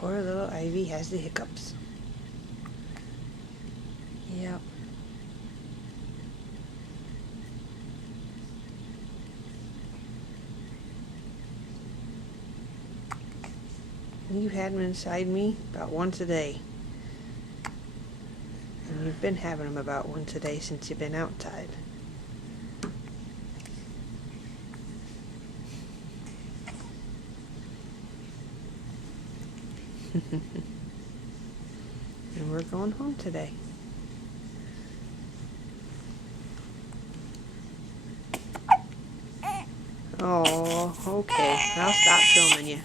Poor little Ivy has the hiccups. Yep. You had them inside me about once a day. And you've been having them about once a day since you've been outside. And we're going home today. Oh, okay. I'll stop filming you.